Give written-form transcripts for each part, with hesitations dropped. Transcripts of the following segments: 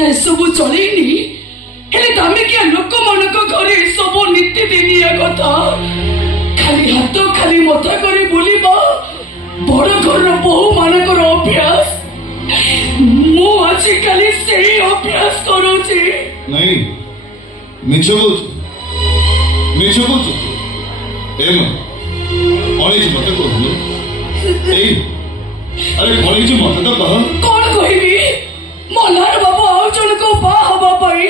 सिना सब चलैनी हेले दामिकिया लोक मानक घरे सब नीति दिनिया कथा खाली हाथ खाली मथा करे बुलिबा बड़ घर बहु मानकर अभ्यास मु आजिकाली से अभ्यास करूची नहीं मिछ बोलु एम कौन मत कहू अरे कौन मत तो कह कौन कहबी मल्हार बाबू आउ जन को बा हवा पाई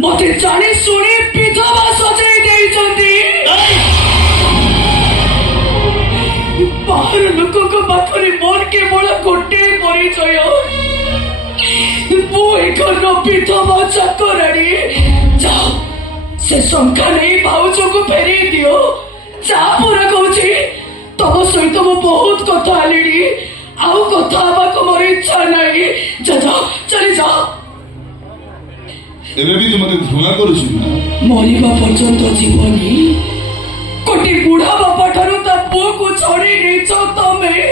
मते जानी सुनी विधवा सजाई देइचंती बाहर लोक को पाखरे मोर केवल गोटे परिचय मु घर विधवा चाकराणी जाओ से शंका नहीं भाउज को फेरी दियो जा पूरा कहूँ तम सहित मु बहुत कथा आली आउ कथा हवा मोर इच्छा नहीं जा चली जा एबे भी तुमके घृणा करूछु ना मरिबा पर्यंत जीवनी कोटी बुढ़ा बापा ठारू ता पुओ को छोड़ी नेछ तमे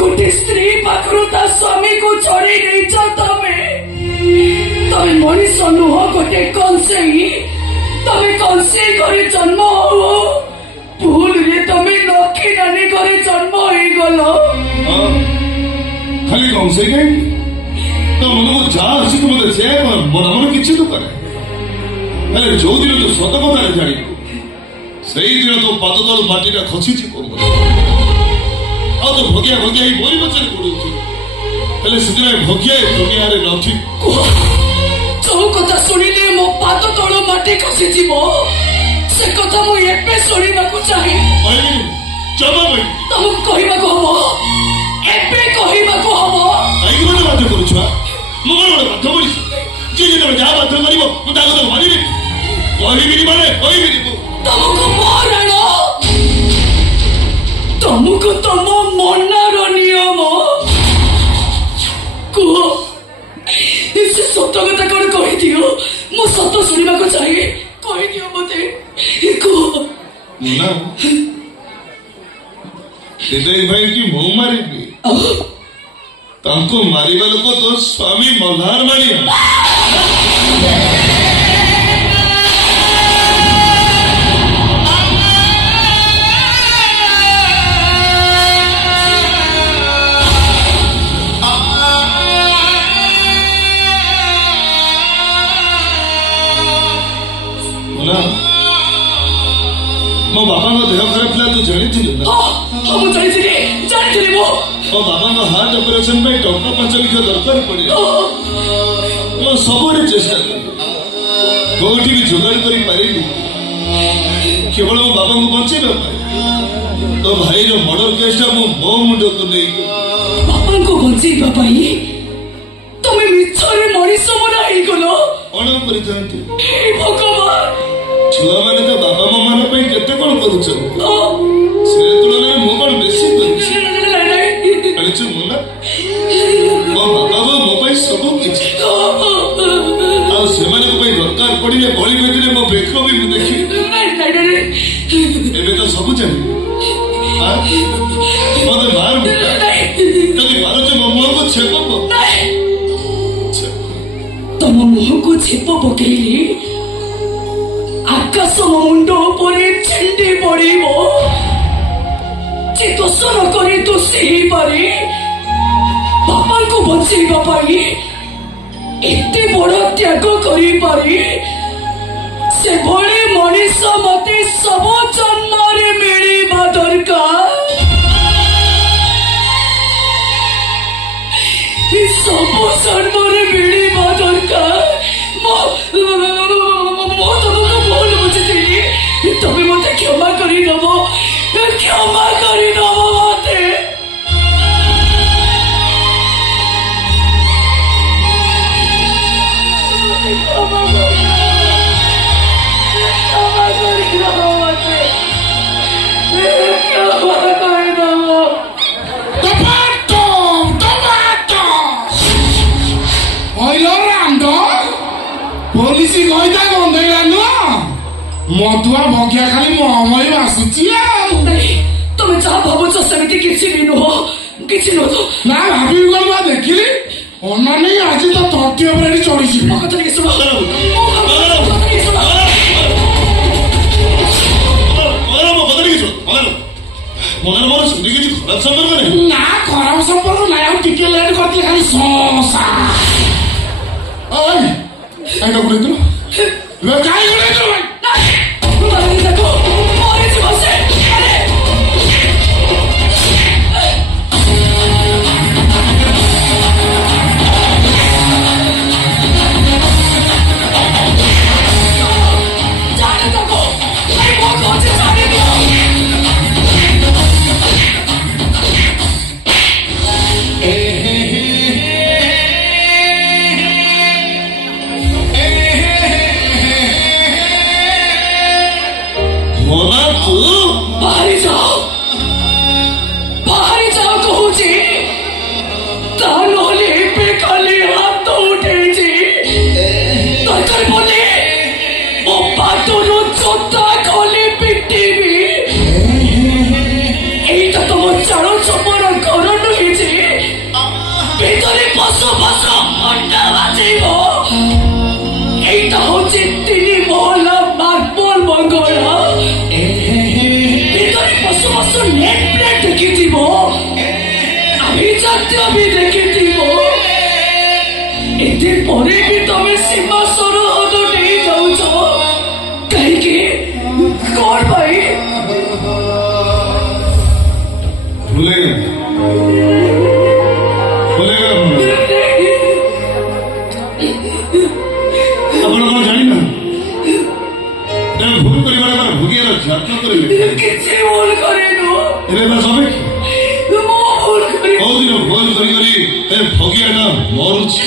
कोटी स्त्री पाखरु ता स्वामी को छोड़ी नेछ तमे मनीष नुह गोटे कंसेई तमे कंसेई करे जन्म हो भूल रे तमे लक्ष्मी नानी करे जन्म होई गलो खाली कंसेई के तो मन को जा आसी तो मते से मन किछि तो करे अरे जो दिन तो सत कथा रे जानी सही दिन तो पाद तल माटीटा खसीछि कोन आ तो भगिया ही मोरी बचन पड़ुछि हेले सिदिना भगिया रे नथि जो कथा सुनिले मो पाद तल माटी खसी जीवो से कथा मु एबे सुनिबाकू चाहे कहबी जवाब तुमको कहबाकू हबो एबे कहबाकू हबो आइ मन बाध्य करूछा मु मन बाध्य करिस जे जे जा बाध्य करिवो मु ता कथा मानिबी कहबी माने कहबी तुमको मरण तुमको तुम मनर नियम कह से सत कथा कौन कही दियो मु सत सुनिबा को चाहिए कही दियो मते कह मुना हृदय भाई की मु मारिबी तांको मारिबा लोक तो स्वामी मल्हार मानिया मो बाबा को देह खराब था तू जानी ना हम जानी मो बाबा को हार्ट ऑपरेशन में टंका 5 लाख दरकार पड़े मो सबरे चेष्टा कोठी भी जुगाड़ करी पारिनी केवल मो बाबा को बचेबा तो भाई रो मर्डर केसटा मो मुंड को नहीं बाबा को बचेबा पाई तमे मिछरे मनीष मना हे गलो अण करि जानती हे भगवान छुआ माने तो बाबा मामा न पई केते कोन करू छ से तुलना में मो कोन बेसी करू अरे छु मुना मो बाबा मो पई सब किछ आ से माने को पई दरकार पड़िले बळी बेदिले मो बेखो भी देखि एबे तो सब जानी आ मते मार तनी मारो जे मो मुह को छेपो तम मुह को छेप पकेली आकाश मुंड उपरे छेंडी पड़िबो जे दोषर करे तो सही पारे बापा को बचेबा पाई एते बड़ त्याग करी पारे से भले मनीष मते सब जन्म रे मिलिबा दरकार सब जन्म रे मिलिबा दरकार तभी मत क्षमा करी दबो मते पुलिस कहता गंधेला मधुआ भगिया खाली महमय आसुची तुम जहाँ भावुच सेमती किसी भी नुह किसी नुह ना भाभी कौन देखिली ଅନାନି ଆଜି ତ ତଣ୍ଟି ଉପରେ ଏଠି ଚଢିଛି ମୋ କଥା ଟିକେ ଶୁଣ ମୋ କଥା ଟିକେ ଶୁଣ ମନରେ ମୋର ସେମିତି କିଛି ଖରାପ ସମ୍ପର୍କ ନାହିଁ ନା ଖରାପ ସମ୍ପର୍କ ନାହିଁ ଆଉ ଟିକେ ଲେଟ୍ କରିଥିଲେ ଖାଲି ସମସା ଏଇଟା ଗୁଡେଇଥିଲୁ କାହିଁ ଗୁଡେଇଥିଲୁ ଭାଇ ଦେଖ ମରିଯିବ ସେ ଆରେ ଜାଣେ ତାକୁ ଭାଇ ମୋ କହୁଛି ଜାଣି ଦିଅ ବାହାରି ଯାଅ କହୁଛି ତା ନହେଲେ ଏବେ ଖାଲି ହାତ ଉଠେଇଛି ଦରକାର ପଡେ ମୋ ପାଦରୁ ଜୋତା ଖୋଲି ପିଟିବି ଏଇଟା ତମ ଚାଳ ଚମର ଘର ନୁହେଁ ଯେ ଭିତରେ ପଶୁ ପଶୁ ଅଣ୍ଡା ବାଜିବ ଏଇଟା ହଉଛି 3 ମହଲା ମାର୍ବଲ ବଙ୍ଗଳା ପଶୁ ନେଟ୍ ପ୍ଲେଟ୍ ଦେଖିଥିବ ଆଭିଜାତ୍ୟ ବି ଦେଖିଥିବ ଏତେ ପରେ ବି ତମେ ସୀମା ସରହଦ ନେଇ ଯାଉଛ କାହିଁକି କଣ ପାଇଁ ଆପଣ କଣ ଜାଣିନା ଭୁଲ କରିବାର ଭୋଗିବାର ଯତ୍ନ କରିବେ କିଛି ଭୁଲ କରିନୁ ଏବେ ବା ସବେ ମୁଁ ଭୁଲ କରି କୋଉ ଦିନ ଭୁଲ କରି ଭୋଗିଆ ନା ମରୁଛି